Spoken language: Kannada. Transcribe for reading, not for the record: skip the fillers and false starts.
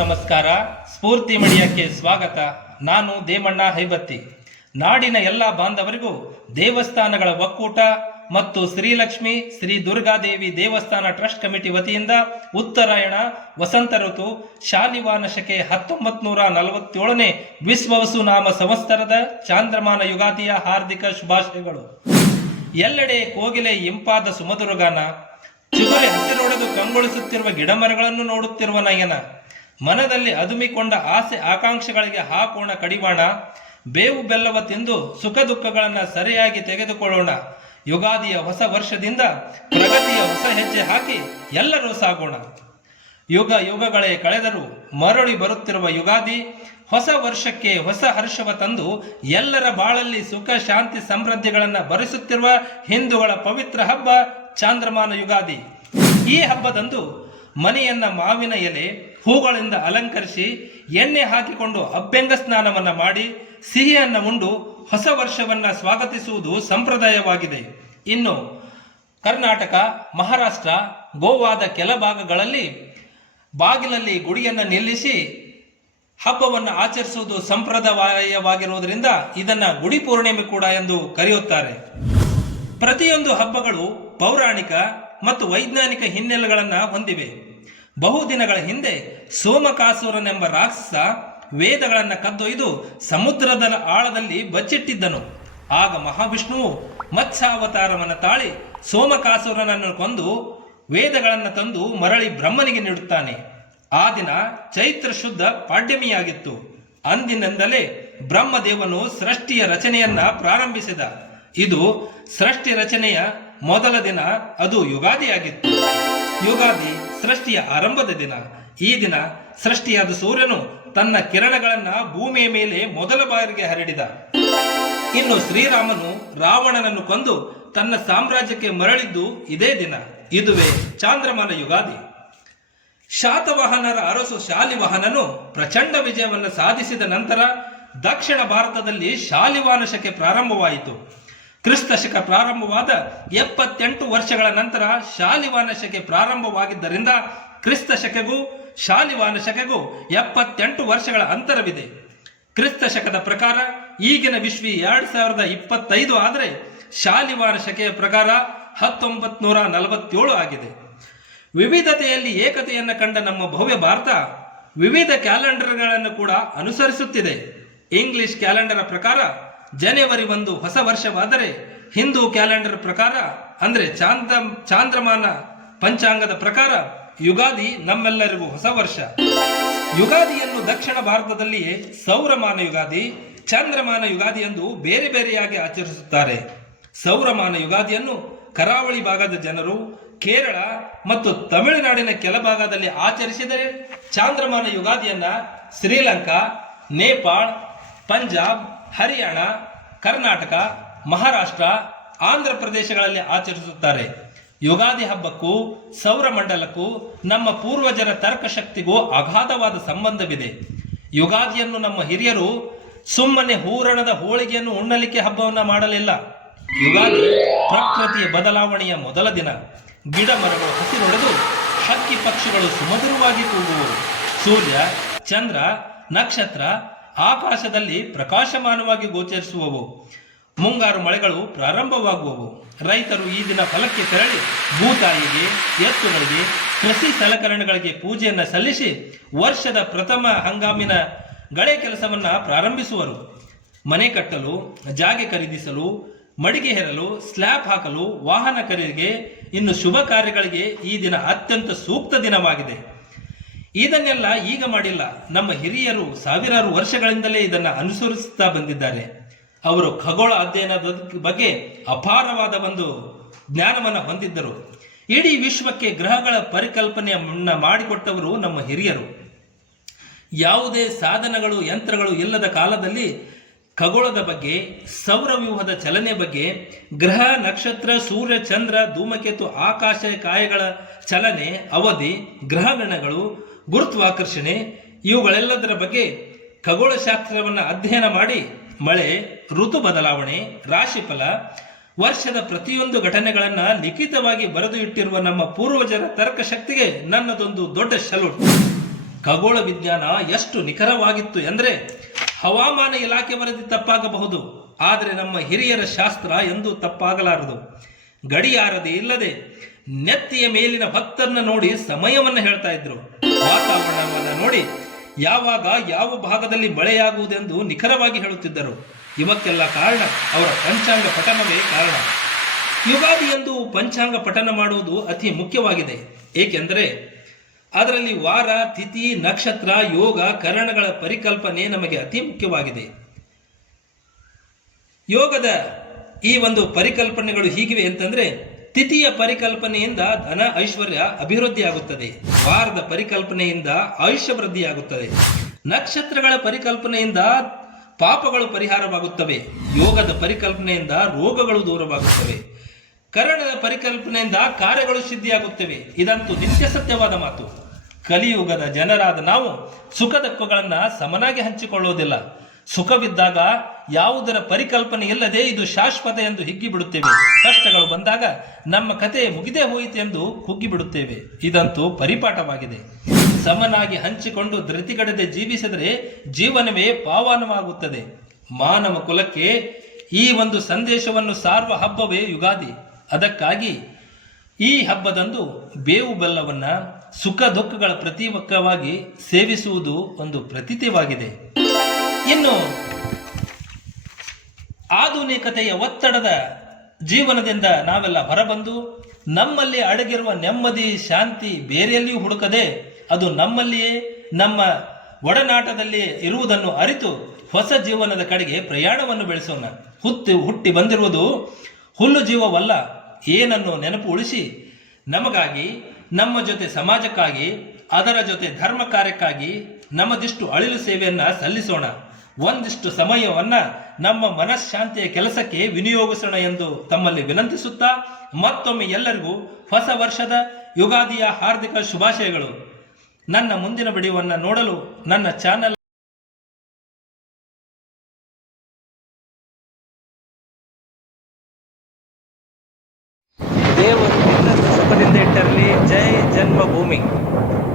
ನಮಸ್ಕಾರ. ಸ್ಫೂರ್ತಿ ಮಡಿಯಕ್ಕೆ ಸ್ವಾಗತ. ನಾನು ದೇಮಣ್ಣ ಹೈಬತ್ತಿ. ನಾಡಿನ ಎಲ್ಲ ಬಾಂಧವರಿಗೂ ದೇವಸ್ಥಾನಗಳ ಒಕ್ಕೂಟ ಮತ್ತು ಶ್ರೀಲಕ್ಷ್ಮಿ ಶ್ರೀ ದುರ್ಗಾದೇವಿ ದೇವಸ್ಥಾನ ಟ್ರಸ್ಟ್ ಕಮಿಟಿ ವತಿಯಿಂದ ಉತ್ತರಾಯಣ ವಸಂತ ಋತು ಶಾಲಿವಾನ ಶಕೆ 1947ನೇ ವಿಶ್ವವಸು ನಾಮ ಸಂವತ್ಸರದ ಚಾಂದ್ರಮಾನ ಯುಗಾದಿಯ ಹಾರ್ದಿಕ ಶುಭಾಶಯಗಳು. ಎಲ್ಲೆಡೆ ಕೋಗಿಲೆ ಇಂಪಾದ ಸುಮಧುರಗಾನ, ಚಿಗುರೆ ಹಸಿರೊಡೆದು ಕಂಗೊಳಿಸುತ್ತಿರುವ ಗಿಡಮರಗಳನ್ನು ನೋಡುತ್ತಿರುವ ನಯನ, ಮನದಲ್ಲಿ ಅದುಮಿಕೊಂಡ ಆಸೆ ಆಕಾಂಕ್ಷೆಗಳಿಗೆ ಹಾಕೋಣ ಕಡಿವಾಣ, ಬೇವು ಬೆಲ್ಲವ ತಿಂದು ಸುಖ ದುಃಖಗಳನ್ನು ಸರಿಯಾಗಿ ತೆಗೆದುಕೊಳ್ಳೋಣ. ಯುಗಾದಿಯ ಹೊಸ ವರ್ಷದಿಂದ ಪ್ರಗತಿಯ ಹೊಸ ಹೆಜ್ಜೆ ಹಾಕಿ ಎಲ್ಲರೂ ಸಾಗೋಣ. ಯುಗ ಯುಗಗಳೇ ಕಳೆದರೂ ಮರಳಿ ಬರುತ್ತಿರುವ ಯುಗಾದಿ ಹೊಸ ವರ್ಷಕ್ಕೆ ಹೊಸ ಹರ್ಷವ ತಂದು ಎಲ್ಲರ ಬಾಳಲ್ಲಿ ಸುಖ ಶಾಂತಿ ಸಮೃದ್ಧಿಗಳನ್ನು ಬರಿಸುತ್ತಿರುವ ಹಿಂದೂಗಳ ಪವಿತ್ರ ಹಬ್ಬ ಚಾಂದ್ರಮಾನ ಯುಗಾದಿ. ಈ ಹಬ್ಬದಂದು ಮನೆಯನ್ನ ಮಾವಿನ ಎಲೆ ಹೂಗಳಿಂದ ಅಲಂಕರಿಸಿ ಎಣ್ಣೆ ಹಾಕಿಕೊಂಡು ಅಭ್ಯಂಗ ಸ್ನಾನವನ್ನ ಮಾಡಿ ಸಿಹಿಯನ್ನ ಉಂಡು ಹೊಸ ವರ್ಷವನ್ನ ಸ್ವಾಗತಿಸುವುದು ಸಂಪ್ರದಾಯವಾಗಿದೆ. ಇನ್ನು ಕರ್ನಾಟಕ, ಮಹಾರಾಷ್ಟ್ರ, ಗೋವಾದ ಕೆಲ ಭಾಗಗಳಲ್ಲಿ ಬಾಗಿಲಲ್ಲಿ ಗುಡಿಯನ್ನ ನಿಲ್ಲಿಸಿ ಹಬ್ಬವನ್ನು ಆಚರಿಸುವುದು ಸಂಪ್ರದಾಯವಾಗಿರುವುದರಿಂದ ಇದನ್ನ ಗುಡಿ ಪೂರ್ಣಿಮೆ ಕೂಡ ಎಂದು ಕರೆಯುತ್ತಾರೆ. ಪ್ರತಿಯೊಂದು ಹಬ್ಬಗಳು ಪೌರಾಣಿಕ ಮತ್ತು ವೈಜ್ಞಾನಿಕ ಹಿನ್ನೆಲೆಗಳನ್ನು ಹೊಂದಿವೆ. ಬಹುದಿನಗಳ ಹಿಂದೆ ಸೋಮಕಾಸುರನೆಂಬ ರಾಕ್ಷಸ ವೇದಗಳನ್ನು ಕದ್ದೊಯ್ದು ಸಮುದ್ರದ ಆಳದಲ್ಲಿ ಬಚ್ಚಿಟ್ಟಿದ್ದನು. ಆಗ ಮಹಾವಿಷ್ಣುವು ಮತ್ಸ್ಯಾವತಾರವನ್ನು ತಾಳಿ ಸೋಮಕಾಸುರನನ್ನು ಕೊಂದು ವೇದಗಳನ್ನು ತಂದು ಮರಳಿ ಬ್ರಹ್ಮನಿಗೆ ನೀಡುತ್ತಾನೆ. ಆ ದಿನ ಚೈತ್ರ ಶುದ್ಧ ಪಾಡ್ಯಮಿಯಾಗಿತ್ತು. ಅಂದಿನಿಂದಲೇ ಬ್ರಹ್ಮದೇವನು ಸೃಷ್ಟಿಯ ರಚನೆಯನ್ನ ಪ್ರಾರಂಭಿಸಿದ. ಇದು ಸೃಷ್ಟಿ ರಚನೆಯ ಮೊದಲ ದಿನ, ಅದು ಯುಗಾದಿಯಾಗಿತ್ತು. ಯುಗಾದಿ ಸೃಷ್ಟಿಯ ಆರಂಭದ ದಿನ. ಈ ದಿನ ಸೃಷ್ಟಿಯಾದ ಸೂರ್ಯನು ತನ್ನ ಕಿರಣಗಳನ್ನ ಭೂಮಿಯ ಮೇಲೆ ಮೊದಲ ಬಾರಿಗೆ ಹರಡಿದ. ಇನ್ನು ಶ್ರೀರಾಮನು ರಾವಣನನ್ನು ಕೊಂದು ತನ್ನ ಸಾಮ್ರಾಜ್ಯಕ್ಕೆ ಮರಳಿದ್ದು ಇದೇ ದಿನ. ಇದುವೇ ಚಾಂದ್ರಮಾನ ಯುಗಾದಿ. ಶಾತವಾಹನರ ಅರಸು ಶಾಲಿವಾಹನನು ಪ್ರಚಂಡ ವಿಜಯವನ್ನು ಸಾಧಿಸಿದ ನಂತರ ದಕ್ಷಿಣ ಭಾರತದಲ್ಲಿ ಶಾಲಿವಾನ ಶಕೆ ಪ್ರಾರಂಭವಾಯಿತು. ಕ್ರಿಸ್ತ ಶಕ ಪ್ರಾರಂಭವಾದ 78 ವರ್ಷಗಳ ನಂತರ ಶಾಲಿವಾನ ಶಕೆ ಪ್ರಾರಂಭವಾಗಿದ್ದರಿಂದ ಕ್ರಿಸ್ತ ಶಕೆಗೂ ಶಾಲಿವಾನ ಶಕೆಗೂ 78 ವರ್ಷಗಳ ಅಂತರವಿದೆ. ಕ್ರಿಸ್ತ ಶಕದ ಪ್ರಕಾರ ಈಗಿನ ವಿಶ್ವಿ 2025 ಆದರೆ ಶಾಲಿವಾನ ಶಕೆಯ ಪ್ರಕಾರ 1947 ಆಗಿದೆ. ವಿವಿಧತೆಯಲ್ಲಿ ಏಕತೆಯನ್ನು ಕಂಡ ನಮ್ಮ ಭವ್ಯ ಭಾರತ ವಿವಿಧ ಕ್ಯಾಲೆಂಡರ್ಗಳನ್ನು ಕೂಡ ಅನುಸರಿಸುತ್ತಿದೆ. ಇಂಗ್ಲಿಷ್ ಕ್ಯಾಲೆಂಡರ್ ಪ್ರಕಾರ ಜನವರಿ 1 ಹೊಸ ವರ್ಷವಾದರೆ ಹಿಂದೂ ಕ್ಯಾಲೆಂಡರ್ ಪ್ರಕಾರ ಅಂದ್ರೆ ಚಾಂದ್ರಮಾನ ಪಂಚಾಂಗದ ಪ್ರಕಾರ ಯುಗಾದಿ ನಮ್ಮೆಲ್ಲರಿಗೂ ಹೊಸ ವರ್ಷ. ಯುಗಾದಿಯನ್ನು ದಕ್ಷಿಣ ಭಾರತದಲ್ಲಿಯೇ ಸೌರಮಾನ ಯುಗಾದಿ, ಚಂದ್ರಮಾನ ಯುಗಾದಿ ಎಂದು ಬೇರೆ ಬೇರೆಯಾಗಿ ಆಚರಿಸುತ್ತಾರೆ. ಸೌರಮಾನ ಯುಗಾದಿಯನ್ನು ಕರಾವಳಿ ಭಾಗದ ಜನರು, ಕೇರಳ ಮತ್ತು ತಮಿಳುನಾಡಿನ ಕೆಲ ಭಾಗದಲ್ಲಿ ಆಚರಿಸಿದರೆ ಚಾಂದ್ರಮಾನ ಯುಗಾದಿಯನ್ನ ಶ್ರೀಲಂಕಾ, ನೇಪಾಳ, ಪಂಜಾಬ್, ಹರಿಯಾಣ, ಕರ್ನಾಟಕ, ಮಹಾರಾಷ್ಟ್ರ, ಆಂಧ್ರ ಪ್ರದೇಶಗಳಲ್ಲಿ ಆಚರಿಸುತ್ತಾರೆ. ಯುಗಾದಿ ಹಬ್ಬಕ್ಕೂ ಸೌರಮಂಡಲಕ್ಕೂ ನಮ್ಮ ಪೂರ್ವಜರ ತರ್ಕಶಕ್ತಿಗೂ ಅಗಾಧವಾದ ಸಂಬಂಧವಿದೆ. ಯುಗಾದಿಯನ್ನು ನಮ್ಮ ಹಿರಿಯರು ಸುಮ್ಮನೆ ಹೂರಣದ ಹೋಳಿಗೆಯನ್ನು ಉಣ್ಣಲಿಕ್ಕೆ ಹಬ್ಬವನ್ನು ಮಾಡಲಿಲ್ಲ. ಯುಗಾದಿ ಪ್ರಕೃತಿಯ ಬದಲಾವಣೆಯ ಮೊದಲ ದಿನ. ಗಿಡ ಮರಗಳು ಹಸಿರೊಡೆದು ಹಕ್ಕಿ ಪಕ್ಷಿಗಳು ಸುಮಧುರವಾಗಿ ಕೂಗುವವು. ಸೂರ್ಯ, ಚಂದ್ರ, ನಕ್ಷತ್ರ ಆಕಾಶದಲ್ಲಿ ಪ್ರಕಾಶಮಾನವಾಗಿ ಗೋಚರಿಸುವವು. ಮುಂಗಾರು ಮಳೆಗಳು ಪ್ರಾರಂಭವಾಗುವವು. ರೈತರು ಈ ದಿನ ಹೊಲಕ್ಕೆ ತೆರಳಿ ಭೂತಾಯಿಗೆ, ಎತ್ತುಗಳಿಗೆ, ಕೃಷಿ ಸಲಕರಣೆಗಳಿಗೆ ಪೂಜೆಯನ್ನು ಸಲ್ಲಿಸಿ ವರ್ಷದ ಪ್ರಥಮ ಹಂಗಾಮಿನ ಗಳೆ ಕೆಲಸವನ್ನ ಪ್ರಾರಂಭಿಸುವರು. ಮನೆ ಕಟ್ಟಲು, ಜಾಗೆ ಖರೀದಿಸಲು, ಮಡಿಗೆ ಹೇರಲು, ಸ್ಲ್ಯಾಬ್ ಹಾಕಲು, ವಾಹನ ಖರೀದಿಗೆ, ಇನ್ನು ಶುಭ ಕಾರ್ಯಗಳಿಗೆ ಈ ದಿನ ಅತ್ಯಂತ ಸೂಕ್ತ ದಿನವಾಗಿದೆ. ಇದನ್ನೆಲ್ಲ ಈಗ ಮಾಡಿಲ್ಲ. ನಮ್ಮ ಹಿರಿಯರು ಸಾವಿರಾರು ವರ್ಷಗಳಿಂದಲೇ ಇದನ್ನ ಅನುಸರಿಸುತ್ತಾ ಬಂದಿದ್ದಾರೆ. ಅವರು ಖಗೋಳ ಅಧ್ಯಯನದ ಬಗ್ಗೆ ಅಪಾರವಾದ ಒಂದು ಜ್ಞಾನವನ್ನು ಹೊಂದಿದ್ದರು. ಇಡೀ ವಿಶ್ವಕ್ಕೆ ಗ್ರಹಗಳ ಪರಿಕಲ್ಪನೆಯನ್ನ ಮಾಡಿಕೊಟ್ಟವರು ನಮ್ಮ ಹಿರಿಯರು. ಯಾವುದೇ ಸಾಧನಗಳು, ಯಂತ್ರಗಳು ಇಲ್ಲದ ಕಾಲದಲ್ಲಿ ಖಗೋಳದ ಬಗ್ಗೆ, ಸೌರವ್ಯೂಹದ ಚಲನೆ ಬಗ್ಗೆ, ಗ್ರಹ, ನಕ್ಷತ್ರ, ಸೂರ್ಯ, ಚಂದ್ರ, ಧೂಮಕೇತು, ಆಕಾಶ ಕಾಯಗಳ ಚಲನೆ, ಅವಧಿ, ಗ್ರಹಗಣಗಳು, ಗುರುತ್ವಾಕರ್ಷಣೆ ಇವುಗಳೆಲ್ಲದರ ಬಗ್ಗೆ ಖಗೋಳಶಾಸ್ತ್ರವನ್ನು ಅಧ್ಯಯನ ಮಾಡಿ ಮಳೆ, ಋತು ಬದಲಾವಣೆ, ರಾಶಿಫಲ, ವರ್ಷದ ಪ್ರತಿಯೊಂದು ಘಟನೆಗಳನ್ನ ಲಿಖಿತವಾಗಿ ಬರೆದು ಇಟ್ಟಿರುವ ನಮ್ಮ ಪೂರ್ವಜರ ತರ್ಕಶಕ್ತಿಗೆ ನನ್ನದೊಂದು ದೊಡ್ಡ ಸಲ್ಯೂಟ್. ಖಗೋಳ ವಿಜ್ಞಾನ ಎಷ್ಟು ನಿಖರವಾಗಿತ್ತು ಎಂದರೆ ಹವಾಮಾನ ಇಲಾಖೆ ವರದಿ ತಪ್ಪಾಗಬಹುದು, ಆದರೆ ನಮ್ಮ ಹಿರಿಯರ ಶಾಸ್ತ್ರ ಎಂದೂ ತಪ್ಪಾಗಲಾರದು. ಗಡಿಯಾರದೆ ಇಲ್ಲದೆ ನೆತ್ತಿಯ ಮೇಲಿನ ಭಕ್ತರನ್ನ ನೋಡಿ ಸಮಯವನ್ನು ಹೇಳ್ತಾ ಇದ್ರು. ವಾತಾವರಣವನ್ನು ನೋಡಿ ಯಾವಾಗ ಯಾವ ಭಾಗದಲ್ಲಿ ಮಳೆಯಾಗುವುದೆಂದು ನಿಖರವಾಗಿ ಹೇಳುತ್ತಿದ್ದರು. ಇವಕ್ಕೆಲ್ಲ ಕಾರಣ ಅವರ ಪಂಚಾಂಗ ಪಠನವೇ ಕಾರಣ. ಯುಗಾದಿ ಎಂದು ಪಂಚಾಂಗ ಪಠನ ಮಾಡುವುದು ಅತಿ ಮುಖ್ಯವಾಗಿದೆ. ಏಕೆಂದರೆ ಅದರಲ್ಲಿ ವಾರ, ತಿಥಿ, ನಕ್ಷತ್ರ, ಯೋಗ, ಕರಣಗಳ ಪರಿಕಲ್ಪನೆ ನಮಗೆ ಅತಿ ಮುಖ್ಯವಾಗಿದೆ. ಯೋಗದ ಈ ಒಂದು ಪರಿಕಲ್ಪನೆಗಳು ಹೀಗಿವೆ ಅಂತಂದ್ರೆ, ತಿಥಿಯ ಪರಿಕಲ್ಪನೆಯಿಂದ ಧನ ಐಶ್ವರ್ಯ ಅಭಿವೃದ್ಧಿಯಾಗುತ್ತದೆ. ವಾರದ ಪರಿಕಲ್ಪನೆಯಿಂದ ಆಯುಷ್ಯ ವೃದ್ಧಿಯಾಗುತ್ತದೆ. ನಕ್ಷತ್ರಗಳ ಪರಿಕಲ್ಪನೆಯಿಂದ ಪಾಪಗಳು ಪರಿಹಾರವಾಗುತ್ತವೆ. ಯೋಗದ ಪರಿಕಲ್ಪನೆಯಿಂದ ರೋಗಗಳು ದೂರವಾಗುತ್ತವೆ. ಕರಣದ ಪರಿಕಲ್ಪನೆಯಿಂದ ಕಾರ್ಯಗಳು ಸಿದ್ಧಿಯಾಗುತ್ತವೆ. ಇದಂತೂ ನಿತ್ಯ ಸತ್ಯವಾದ ಮಾತು. ಕಲಿಯುಗದ ಜನರಾದ ನಾವು ಸುಖ ದುಃಖಗಳನ್ನ ಸಮನಾಗಿ ಹಂಚಿಕೊಳ್ಳುವುದಿಲ್ಲ. ಸುಖವಿದ್ದಾಗ ಯಾವುದರ ಪರಿಕಲ್ಪನೆ ಇಲ್ಲದೆ ಇದು ಶಾಶ್ವತ ಎಂದು ಹಿಗ್ಗಿ ಬಿಡುತ್ತೇವೆ. ಕಷ್ಟಗಳು ಬಂದಾಗ ನಮ್ಮ ಕತೆ ಮುಗಿದೇ ಹೋಯಿತು ಎಂದು ಕುಗ್ಗಿ ಬಿಡುತ್ತೇವೆ. ಇದಂತೂ ಪರಿಪಾಠವಾಗಿದೆ. ಸಮನಾಗಿ ಹಂಚಿಕೊಂಡು ಧೃತಿಗಡದೆ ಜೀವಿಸಿದರೆ ಜೀವನವೇ ಪಾವನವಾಗುತ್ತದೆ. ಮಾನವ ಕುಲಕ್ಕೆ ಈ ಒಂದು ಸಂದೇಶವನ್ನು ಸಾರುವ ಹಬ್ಬವೇ ಯುಗಾದಿ. ಅದಕ್ಕಾಗಿ ಈ ಹಬ್ಬದಂದು ಬೇವು ಬೆಲ್ಲವನ್ನ ಸುಖ ದುಃಖಗಳ ಪ್ರತೀಕವಾಗಿ ಸೇವಿಸುವುದು ಒಂದು ಪ್ರತೀತಿವಾಗಿದೆ. ಇನ್ನು ಆಧುನಿಕತೆಯ ಒತ್ತಡದ ಜೀವನದಿಂದ ನಾವೆಲ್ಲ ಹೊರಬಂದು ನಮ್ಮಲ್ಲಿ ಅಡಗಿರುವ ನೆಮ್ಮದಿ, ಶಾಂತಿ ಬೇರೆಯಲ್ಲಿಯೂ ಹುಡುಕದೆ ಅದು ನಮ್ಮಲ್ಲಿಯೇ ನಮ್ಮ ಒಡನಾಟದಲ್ಲಿ ಇರುವುದನ್ನು ಅರಿತು ಹೊಸ ಜೀವನದ ಕಡೆಗೆ ಪ್ರಯಾಣವನ್ನು ಬೆಳೆಸೋಣ. ಹುಟ್ಟಿ ಬಂದಿರುವುದು ಹುಲ್ಲು ಜೀವವಲ್ಲ. ಏನನ್ನು ನೆನಪು ಉಳಿಸಿ ನಮಗಾಗಿ, ನಮ್ಮ ಜೊತೆ ಸಮಾಜಕ್ಕಾಗಿ, ಅದರ ಜೊತೆ ಧರ್ಮ ಕಾರ್ಯಕ್ಕಾಗಿ ನಮ್ಮದಿಷ್ಟು ಅಳಿಲು ಸೇವೆಯನ್ನ ಸಲ್ಲಿಸೋಣ. ಒಂದಿಷ್ಟು ಸಮಯವನ್ನ ನಮ್ಮ ಮನಃಶಾಂತಿಯ ಕೆಲಸಕ್ಕೆ ವಿನಿಯೋಗಿಸೋಣ ಎಂದು ತಮ್ಮಲ್ಲಿ ವಿನಂತಿಸುತ್ತಾ ಮತ್ತೊಮ್ಮೆ ಎಲ್ಲರಿಗೂ ಹೊಸ ವರ್ಷದ ಯುಗಾದಿಯ ಹಾರ್ದಿಕ ಶುಭಾಶಯಗಳು. ನನ್ನ ಮುಂದಿನ ವಿಡಿಯೋವನ್ನು ನೋಡಲು ನನ್ನ ಚಾನೆಲ್ ದೇವರು ಸುಖದಿಂದ ಇಟ್ಟಿರಲಿ. ಜೈ ಜನ್ಮಭೂಮಿ.